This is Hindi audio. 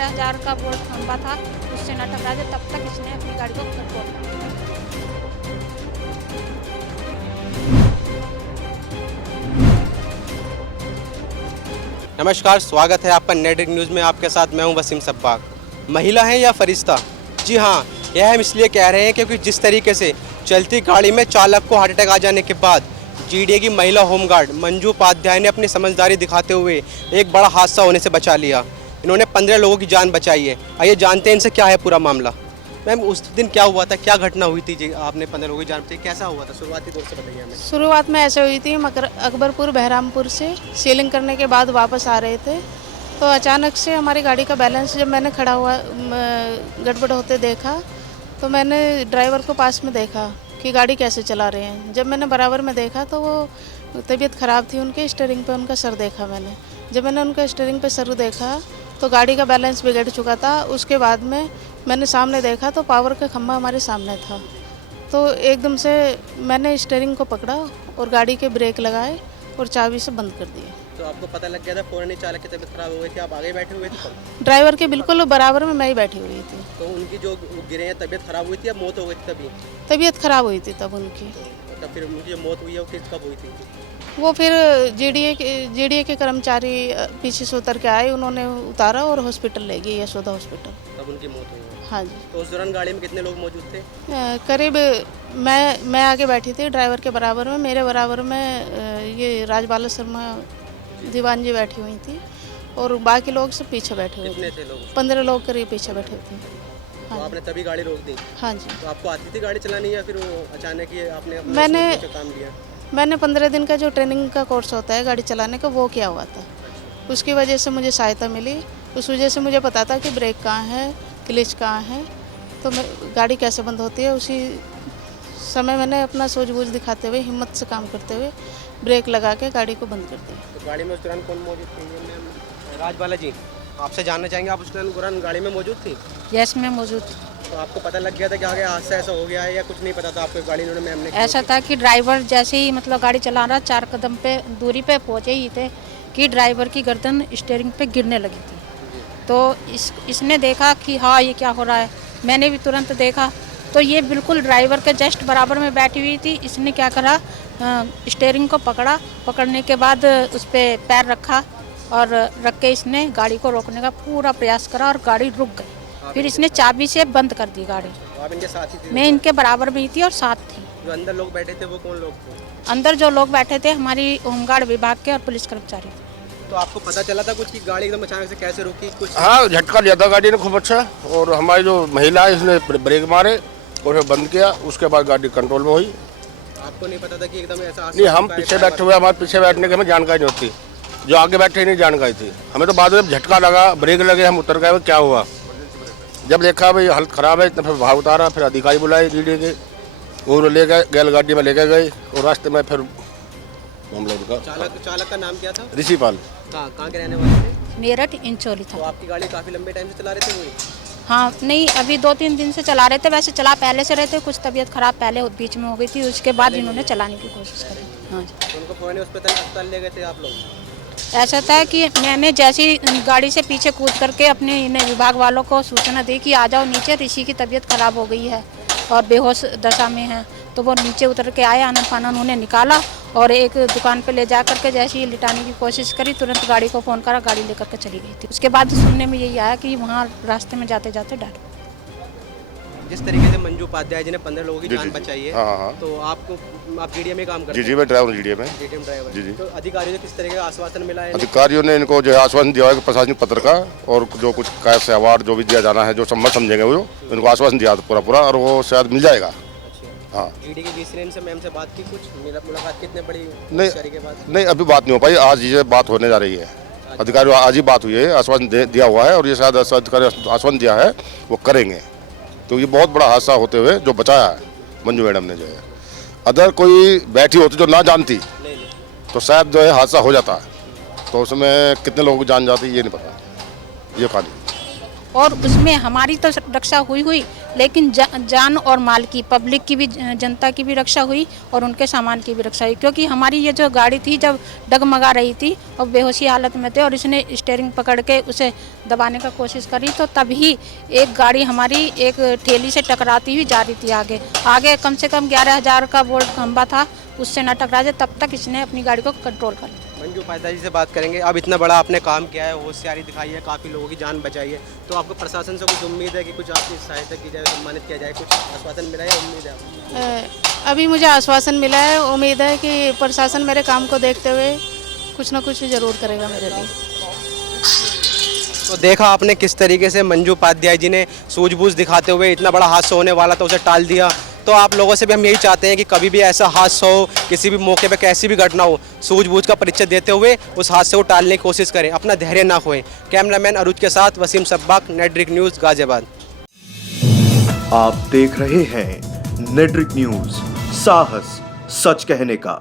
11,000 का बोर्ड खंबा था, उससे न टकरा जाए तब तक इसने अपनी गाड़ी को कंट्रोल किया। नमस्कार, स्वागत है आपका नेट न्यूज़ में। आपके साथ मैं हूं वसीम सब्बाक। महिला हैं या फरिश्ता? जी हाँ, यह हम इसलिए कह रहे हैं क्योंकि जिस तरीके से चलती गाड़ी में चालक को हार्ट अटैक आ जाने के बाद जीडीए की महिला होमगार्ड मंजू उपाध्याय ने अपनी समझदारी दिखाते हुए एक बड़ा हादसा होने से बचा लिया। इन्होंने 15 लोगों की जान बचाई है। आइए जानते हैं इनसे क्या है पूरा मामला। मैम, उस दिन क्या हुआ था, क्या घटना हुई थी जी? आपने 15 लोगों की जान बचाई, कैसा हुआ था? शुरुआती दौर से बताइए हमें। शुरुआत में ऐसे हुई थी, अकबरपुर बहरामपुर से सेलिंग करने के बाद वापस आ रहे थे तो अचानक से हमारी गाड़ी का बैलेंस, जब मैंने खड़ा हुआ गड़बड़ होते देखा तो मैंने ड्राइवर को पास में देखा कि गाड़ी कैसे चला रहे हैं। जब मैंने बराबर में देखा तो वो तबीयत ख़राब थी उनके, स्टीयरिंग पे उनका सर देखा मैंने। जब मैंने उनका स्टीयरिंग पे सर देखा तो गाड़ी का बैलेंस बिगड़ चुका था। उसके बाद में मैंने सामने देखा तो पावर का खंभा हमारे सामने था। तो एकदम से मैंने स्टीयरिंग को पकड़ा और गाड़ी के ब्रेक लगाए और चाबी से बंद कर दिए। तो आपको पता लग गया था फौरन ही चालक की तबीयत खराब हो गई थी? आप आगे बैठे हुए थे तब? ड्राइवर के बिल्कुल बराबर में मैं ही बैठी हुई थी। तो उनकी जो गिरे हैं तबीयत खराब हुई थी या मौत हो गई थी तभी? तबीयत खराब हुई थी तब उनकी। तब फिर उनकी जो मौत हुई है वो कब हुई थी? वो फिर जीडीए के कर्मचारी पीछे से उतर के आए, उन्होंने उतारा और हॉस्पिटल ले गए, यशोदा हॉस्पिटल। तब उनकी मौत हुई है। हाँ जी। तो उस दौरान गाड़ी में कितने लोग मौजूद थे? करीब मैं आगे बैठी थी ड्राइवर के बराबर में, मेरे बराबर में ये राजबाला शर्मा दीवान जी बैठी हुई थी और बाकी लोग सब पीछे बैठे हुए थे। कितने थे लोग? 15 लोग करीब पीछे बैठे थे। तो हाँ आपने तभी गाड़ी रोक दी? हाँ जी। तो आपको आती थी गाड़ी चलानी या फिर वो अचानक ही आपने अपना मैंने- सोच के काम लिया? मैंने 15 दिन का जो ट्रेनिंग का कोर्स होता है गाड़ी चलाने का, वो किया हुआ था। उसकी वजह से मुझे सहायता मिली। उस वजह से मुझे पता था कि ब्रेक कहाँ है, क्लिच कहाँ है, तो मैं गाड़ी कैसे बंद होती है। उसी समय मैंने अपना सूझबूझ दिखाते हुए, हिम्मत से काम करते हुए ब्रेक लगा के गाड़ी को बंद कर दिया। तो गाड़ी में उस दौरान कौन मौजूद थी? राजबाला जी, आपसे जानना चाहेंगे, आप उस दौरान गाड़ी में मौजूद थी? यस, मैं मौजूद। तो आपको पता लग गया था कि आगे हादसा ऐसा हो गया है या कुछ नहीं पता था आपको? गाड़ी उन्होंने मैम ने ऐसा था कि ड्राइवर जैसे ही मतलब गाड़ी चला रहा 4 कदम पे दूरी पे पहुंचे ही थे कि ड्राइवर की गर्दन स्टीयरिंग पे गिरने लगी थी। तो इसने देखा कि हाँ ये क्या हो रहा है। मैंने भी तुरंत देखा तो ये बिल्कुल ड्राइवर के जस्ट बराबर में बैठी हुई थी। इसने क्या करा, स्टीयरिंग को पकड़ा, पकड़ने के बाद उस पर पैर रखा और रख के इसने गाड़ी को रोकने का पूरा प्रयास करा और गाड़ी रुक गई। फिर इसने चाबी से बंद कर दी गाड़ी। तो आप इनके साथ ही थे? मैं इनके बराबर भी थी और साथ थी। जो अंदर लोग बैठे थे वो कौन लोग थे? अंदर जो लोग बैठे थे हमारी होमगार्ड विभाग के और पुलिस कर्मचारी। तो आपको पता चला था कुछ कि गाड़ी एकदम अचानक से कैसे रुकी कुछ? हाँ, झटका लिया था गाड़ी ने खूब अच्छा। और हमारी जो महिला है इसने ब्रेक मारे और फिर बंद किया, उसके बाद गाड़ी कंट्रोल में हुई। आपको नहीं पता था कि एकदम ऐसा हादसा नहीं, हम होता है? पीछे बैठे हुए, हमारे पीछे बैठने की हमें जानकारी नहीं होती, जो आगे बैठे नहीं जानकारी थी हमें। तो बाद में झटका लगा, ब्रेक लगे, हम उतर गए, क्या हुआ। जब देखा भाई हालत ख़राब है, इतना फिर बाहर उतारा, फिर अधिकारी बुलाए जीडीए के, वो ले गए, गैल गाड़ी में लेके गए और रास्ते में फिर हम लोग का। चालक का नाम क्या था? ऋषिपाल। कहाँ के रहने वाले थे? मेरठ इंचोली तो था। आपकी गाड़ी काफ़ी लंबे टाइम से चला रहे थे वो? हाँ, नहीं अभी 2-3 दिन से चला रहे थे। वैसे चला पहले से रहे थे, कुछ तबीयत खराब पहले बीच में हो गई थी, उसके बाद इन्होंने चलाने की कोशिश करी। हाँ जी। तो उनको फौरन अस्पताल ले गए थे आप लोग? ऐसा था कि मैंने जैसी गाड़ी से पीछे कूद करके अपने इन विभाग वालों को सूचना दी कि आ जाओ नीचे, ऋषि की तबीयत खराब हो गई है और बेहोश दशा में है। तो वो नीचे उतर के आए, आनन फानन उन्हें निकाला और एक दुकान पे ले जा करके जैसे ही लिटाने की कोशिश करी, तुरंत गाड़ी को फ़ोन करा, गाड़ी लेकर के चली गई थी। उसके बाद सुनने में यही आया कि वहाँ रास्ते में जाते जाते डर। जिस तरीके से मंजू उपाध्याय जी ने 15 लोगों की जान बचाई है, हाँ। तो आप जीडीए में काम करते जी हैं? जी, मैं ड्राइवर जीडीए में। GDM driver. जी। तो अधिकारियों से किस तरीके का आश्वासन मिला है? अधिकारियों ने इनको जो है आश्वासन दिया है कि प्रशासनिक पत्र का और जो कुछ कैसे अवार्ड जो भी दिया जाना है, जो सम्मत समझेंगे वो, इनको आश्वासन दिया था पूरा और वो शायद मिल जाएगा। अच्छा। हाँ। जीडी के जीसीएन से मैम से बात की, कुछ मुलाकात कितने बड़ी नहीं के बाद? नहीं, अभी बात नहीं हो पाई, आज ये बात होने जा रही है। अधिकारी आज ही बात हुई है, आश्वासन दिया हुआ है और ये शायद अधिकारी आश्वासन दिया है वो करेंगे। तो ये बहुत बड़ा हादसा होते हुए जो बचाया है मंजू मैडम ने, जो है अगर कोई बैठी होती जो ना जानती तो शायद जो है हादसा हो जाता है। तो उसमें कितने लोगों की जान जाती है ये नहीं पता, ये खाली। और उसमें हमारी तो रक्षा हुई लेकिन जान और माल की, पब्लिक की भी, जनता की भी रक्षा हुई और उनके सामान की भी रक्षा हुई, क्योंकि हमारी ये जो गाड़ी थी जब डगमगा रही थी और बेहोशी हालत में थे और इसने स्टीयरिंग पकड़ के उसे दबाने का कोशिश करी, तो तभी एक गाड़ी हमारी एक ठेली से टकराती हुई जा रही थी आगे कम से कम 11,000 का वोल्ट खंभा था, उससे न टकरा जाए तब तक इसने अपनी गाड़ी को कंट्रोल कर लिया। मंजू पायदा जी से बात करेंगे। अब इतना बड़ा आपने काम किया है, होशियारी दिखाई है, काफ़ी लोगों की जान बचाई है, तो आपको प्रशासन से कुछ उम्मीद है कि कुछ आपकी सहायता की जाए, सम्मानित किया जाए, कुछ आश्वासन मिला है, उम्मीद है आपको? अभी मुझे आश्वासन मिला है, उम्मीद है कि प्रशासन मेरे काम को देखते हुए कुछ ना कुछ ज़रूर करेगा मेरे लिए। तो देखा आपने किस तरीके से मंजू उपाध्याय जी ने सूझबूझ दिखाते हुए इतना बड़ा हादसा होने वाला था उसे टाल दिया। तो आप लोगों से भी हम यही चाहते हैं कि कभी भी ऐसा हादसा हो, किसी भी मौके पे कैसी भी घटना हो, सूझबूझ का परिचय देते हुए उस हादसे को टालने की कोशिश करें, अपना धैर्य ना खोएं। कैमरामैन अरुज के साथ वसीम सब्बाक, नेटड्रिक न्यूज़, गाजियाबाद। आप देख रहे हैं नेटड्रिक न्यूज़, साहस सच कहने का।